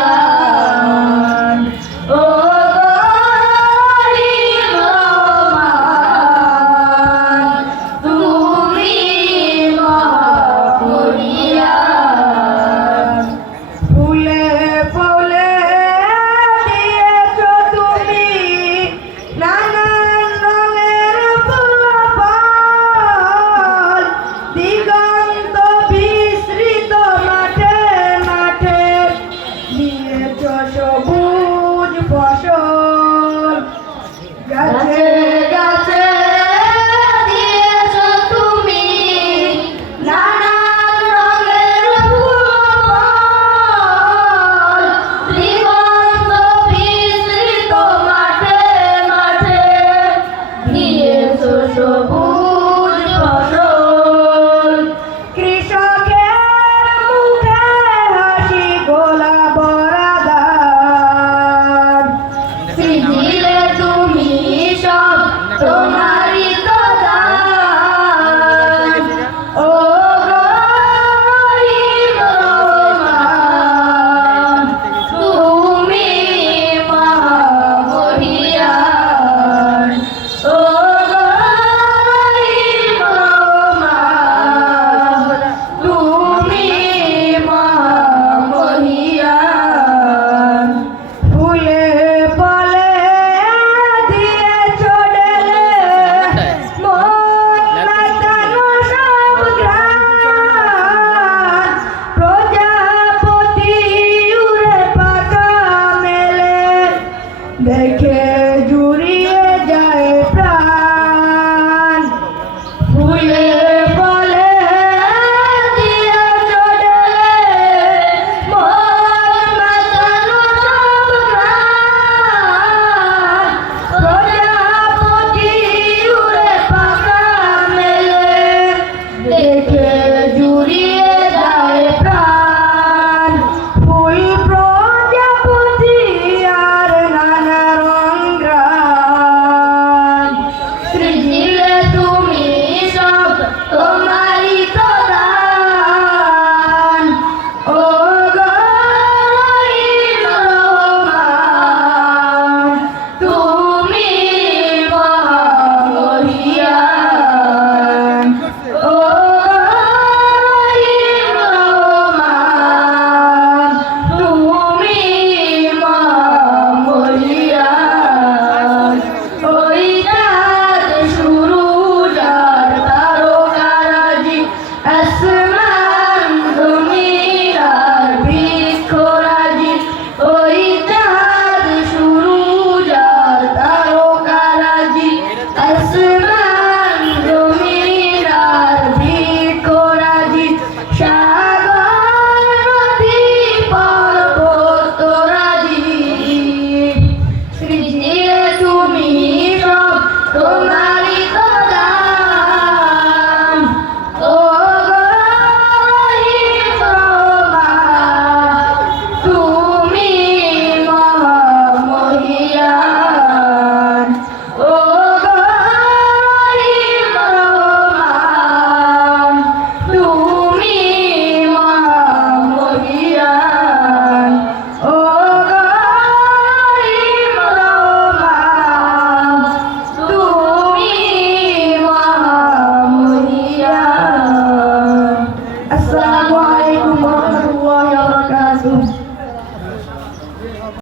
মহিয়ান ও গরিব রহমান তুমি মহিয়ান ফুলে ফুলে দিয়েছ তুমি নানান রঙের ফুল ফল দিগন্ত বিস্তৃত মাঠে মাঠে দিয়েছ সবুজ ফসল গাছে গাছে দিয়েছ তুমি নানান রঙের ফুল ফল দিগন্ত বিস্তৃত মাঠে মাঠে দিয়েছ সবুজ ফসল কৃষকের মুখে হাসি গোলা ভরা ধান সৃজিলে তুমি সব তোমারই তো দান ও গরিব রহমান তুমি মহিয়ান ও গরিব রহমান তুমি মহিয়ান ফুলে ফলে দিয়েছ ঢেলে মন মাতানো সব ঘ্রাণ প্রজাপতি উড়ে পাখা মেলে দেখে জুড়িয়ে যায় প্রাণ ফুলে ফলে দিয়েছ ঢেলে মন মাতানো সব ঘ্রাণ প্রজাপতি উড়ে পাখা মেলে দেখে জুড়িয়ে যায় প্রাণ ফুল প্রজাপতি আর নানা রঙ ঘ্রাণ সৃজিলে তুমি সব তোমারই তো দান ও গরিব রহমান তুমি মহিয়ান ও গরিব রহমান তুমি মহিয়ান ওই চাঁদ সুরুজ আর তারকারাজি আসমান জমিন আর বৃক্ষরাজি ওই চাঁদ সুরুজ আর তারকারাজি আসমান জমিন আর বৃক্ষরাজি সাগর নদী পর্বতরাজি সৃজিলে তুমি সব তোমারই তো দান ও গরিব রহমান তুমি মহিয়ান ও গরিব রহমান তুমি মহিয়ান ও গরিব রহমান তুমি মহিয়ান আসসালামু আলাইকুম ওয়া রাহমাতুল্লাহি ওয়া বারাকাতুহু